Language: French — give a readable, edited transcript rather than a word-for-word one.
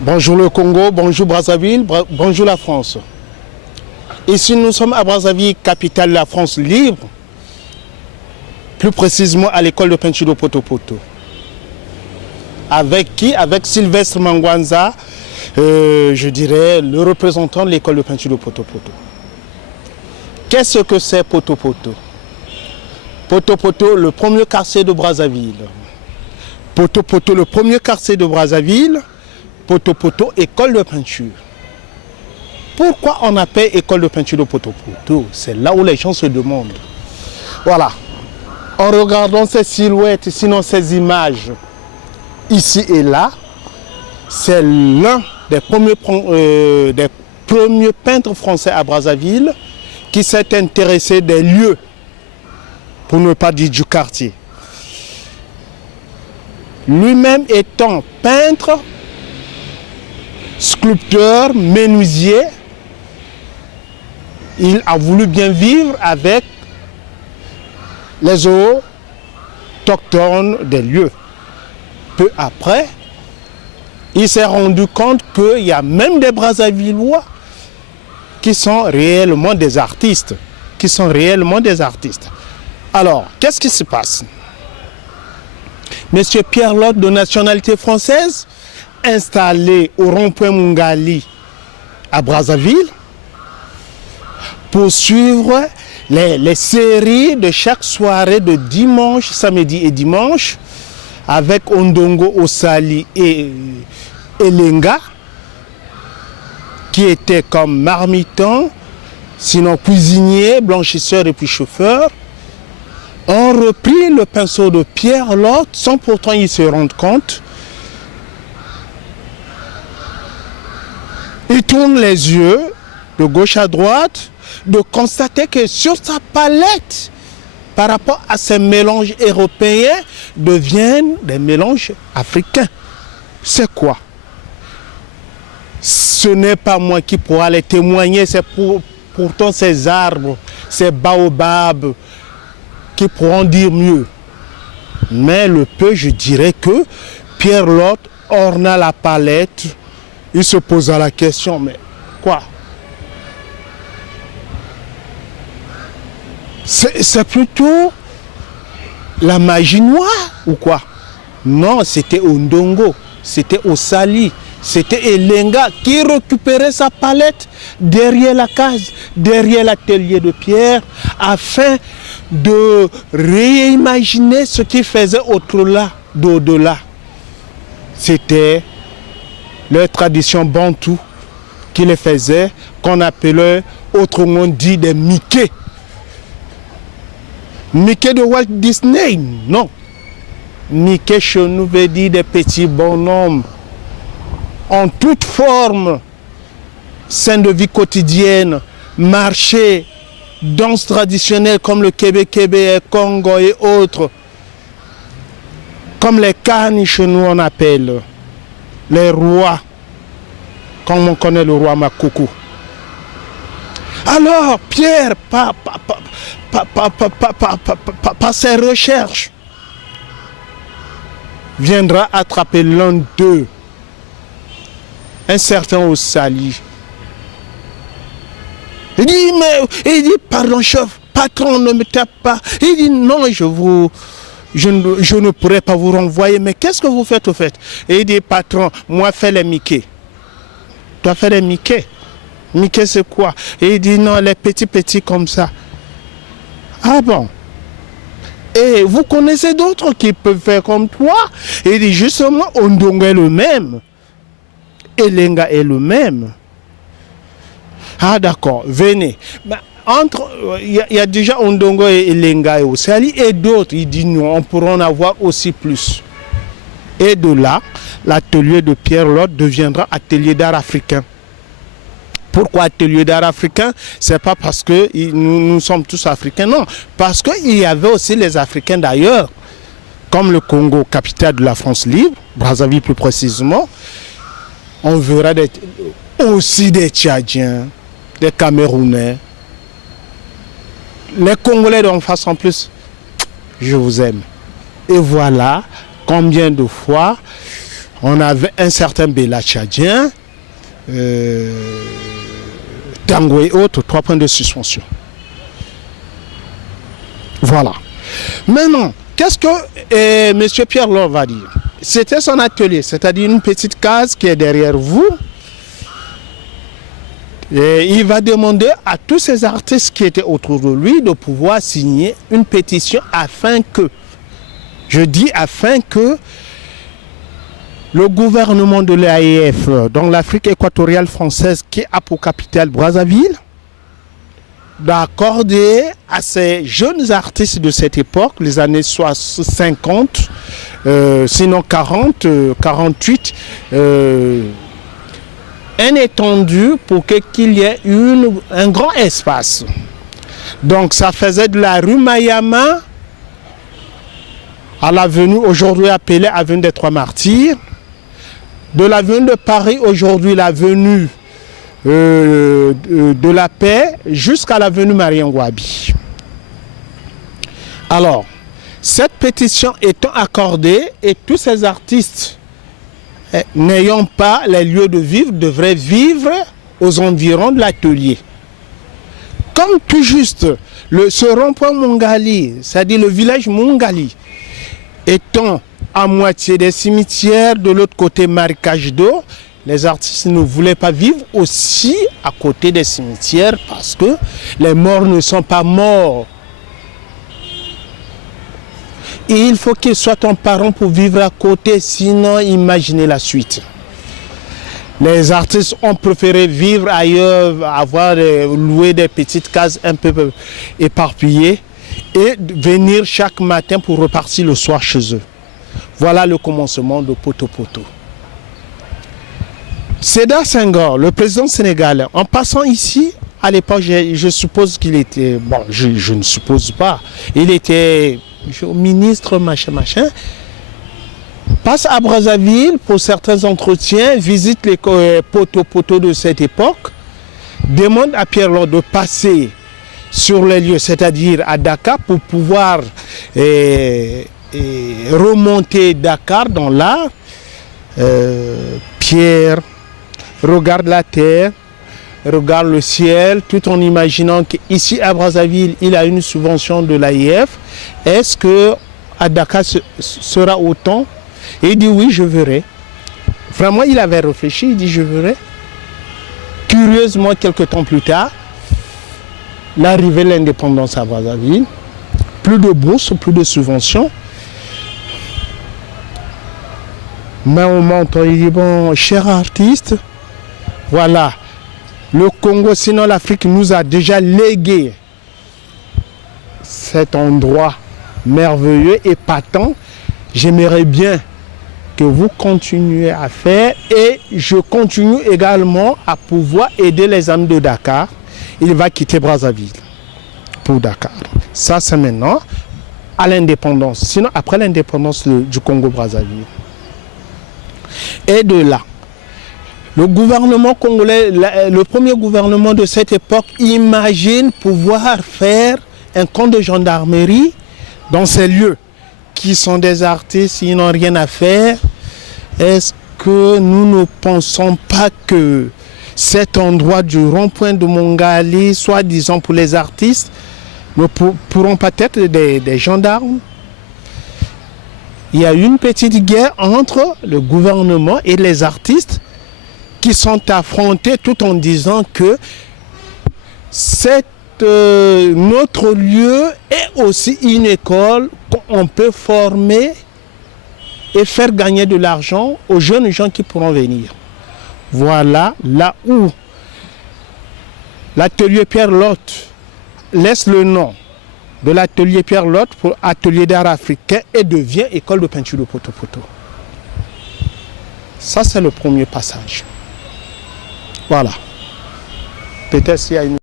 Bonjour le Congo, bonjour Brazzaville, bonjour la France. Ici nous sommes à Brazzaville, capitale de la France libre, plus précisément à l'école de peinture de Poto-Poto. Avec qui? Avec Sylvestre Mangwanza, je dirais le représentant de l'école de peinture de Poto-Poto. Qu'est-ce que c'est Poto-Poto? Poto-Poto, le premier quartier de Brazzaville. Poto-Poto, le premier quartier de Brazzaville. Poto-Poto, école de peinture. Pourquoi on appelle école de peinture de Poto-Poto? C'est là où les gens se demandent. Voilà. En regardant ces silhouettes, sinon ces images, ici et là, c'est l'un des premiers peintres français à Brazzaville qui s'est intéressé des lieux, pour ne pas dire du quartier. Lui-même étant peintre, sculpteur, menuisier, il a voulu bien vivre avec les autochtones des lieux. Peu après, il s'est rendu compte qu'il y a même des Brazzavillois qui sont réellement des artistes. Alors, qu'est-ce qui se passe? Monsieur Pierre Lott, de nationalité française, installé au rond-point Mungali à Brazzaville, pour suivre les séries de chaque soirée de dimanche, samedi et dimanche, avec Ondongo Osali et Elenga, qui étaient comme marmitons, sinon cuisiniers, blanchisseurs et puis chauffeurs, ont repris le pinceau de Pierre Lott sans pourtant y se rendre compte. Il tourne les yeux de gauche à droite, de constater que sur sa palette, par rapport à ces mélanges européens, deviennent des mélanges africains. C'est quoi? Ce n'est pas moi qui pourra les témoigner, c'est pourtant ces arbres, ces baobabs qui pourront dire mieux. Mais le peu, je dirais que Pierre Lott orna la palette. Il se posa la question, mais quoi? C'est plutôt la magie noire ou quoi? Non, c'était Ondongo, c'était Osali, c'était Elenga qui récupérait sa palette derrière la case, derrière l'atelier de Pierre, afin de réimaginer ce qu'il faisait au-delà. C'était leur tradition bantou qui les faisait, qu'on appelait autrement dit des Mickey. Mickey de Walt Disney, non. Mickey chez nous veut dire des petits bonhommes en toute forme, scène de vie quotidienne, marché, danse traditionnelle comme le kébé-kébé, Congo et autres, comme les Kani chez nous on appelle, les rois, comme on connaît le roi Makoukou. Alors Pierre, par ses recherches, viendra attraper l'un d'eux, un certain Osali. Il dit, pardon chef, patron, ne me tape pas. Il dit, non, je ne pourrais pas vous renvoyer, mais qu'est-ce que vous faites au fait? Et il dit, patron, moi fais les Mickey. Toi fais les Mickey. Mickey c'est quoi? Et il dit, non, les petits comme ça. Ah bon? Et vous connaissez d'autres qui peuvent faire comme toi? Et il dit, justement, Ondongo est le même. Elenga est le même. Ah d'accord, venez. Il y a déjà Ondongo et Elenga et Osali et d'autres. Il dit non, on pourra en avoir aussi plus. Et de là, l'atelier de Pierre Lott deviendra atelier d'art africain. Pourquoi atelier d'art africain? C'est pas parce que nous sommes tous africains, non. Parce qu'il y avait aussi les Africains d'ailleurs, comme le Congo, capitale de la France libre, Brazzaville plus précisément. On verra aussi des Tchadiens, des Camerounais, les Congolais d'en face en plus. Je vous aime. Et voilà combien de fois On avait un certain Bella Tchadien, Tango et autres, 3 points de suspension. Voilà. Maintenant, qu'est-ce que M. Pierre Lot va dire? C'était son atelier, c'est-à-dire une petite case qui est derrière vous. Et il va demander à tous ces artistes qui étaient autour de lui de pouvoir signer une pétition afin que, je dis afin que, le gouvernement de l'AEF dans l'Afrique équatoriale française qui a pour capitale Brazzaville d'accorder à ces jeunes artistes de cette époque, les années 50, sinon 40, 48, un étendu pour qu'il y ait un grand espace. Donc ça faisait de la rue Mayama à l'avenue aujourd'hui appelée avenue des Trois Martyrs, de l'avenue de Paris aujourd'hui l'avenue de la Paix jusqu'à l'avenue Marien Ngouabi. Alors, cette pétition étant accordée et tous ces artistes n'ayant pas les lieux de vivre devraient vivre aux environs de l'atelier. Comme tout juste ce rond-point Mungali, c'est-à-dire le village Mungali, étant à moitié des cimetières, de l'autre côté marécage d'eau, les artistes ne voulaient pas vivre aussi à côté des cimetières parce que les morts ne sont pas morts. Et il faut qu'ils soient en parents pour vivre à côté, sinon imaginez la suite. Les artistes ont préféré vivre ailleurs, louer des petites cases un peu éparpillées et venir chaque matin pour repartir le soir chez eux. Voilà le commencement de Poto Poto. Sédar Senghor, le président sénégalais, en passant ici, à l'époque, je suppose qu'il était, bon, je ne suppose pas, il était ministre, machin, passe à Brazzaville pour certains entretiens, visite les Poto de cette époque, demande à Pierre Lot de passer sur les lieux, c'est-à-dire à Dakar, pour pouvoir remonter Dakar dans l'art. Pierre regarde la terre, regarde le ciel, tout en imaginant qu'ici à Brazzaville, il a une subvention de l'AIF. Est-ce que à Dakar sera autant? Et il dit oui, je verrai. Vraiment, il avait réfléchi, il dit je verrai. Curieusement, quelques temps plus tard, l'arrivée de l'indépendance à Brazzaville, plus de bourses, plus de subventions. Mais au menton, il dit bon, cher artiste, voilà, le Congo, sinon l'Afrique nous a déjà légué cet endroit merveilleux et épatant. J'aimerais bien que vous continuez à faire et je continue également à pouvoir aider les amis de Dakar. Il va quitter Brazzaville pour Dakar. Ça, c'est maintenant à l'indépendance. Sinon, après l'indépendance du Congo-Brazzaville. Et de là, le gouvernement congolais, le premier gouvernement de cette époque, imagine pouvoir faire un camp de gendarmerie dans ces lieux qui sont des artistes, ils n'ont rien à faire. Est-ce que nous ne pensons pas que cet endroit du rond-point de Mungali, soi-disant pour les artistes, ne pourront pas être des gendarmes? Il y a eu une petite guerre entre le gouvernement et les artistes qui sont affrontés tout en disant que notre lieu est aussi une école qu'on peut former et faire gagner de l'argent aux jeunes gens qui pourront venir. Voilà là où l'atelier Pierre Lot laisse le nom de l'atelier Pierre Lot pour atelier d'art africain et devient école de peinture de Poto Poto. Ça, c'est le premier passage. Voilà. Peut-être s'il y a une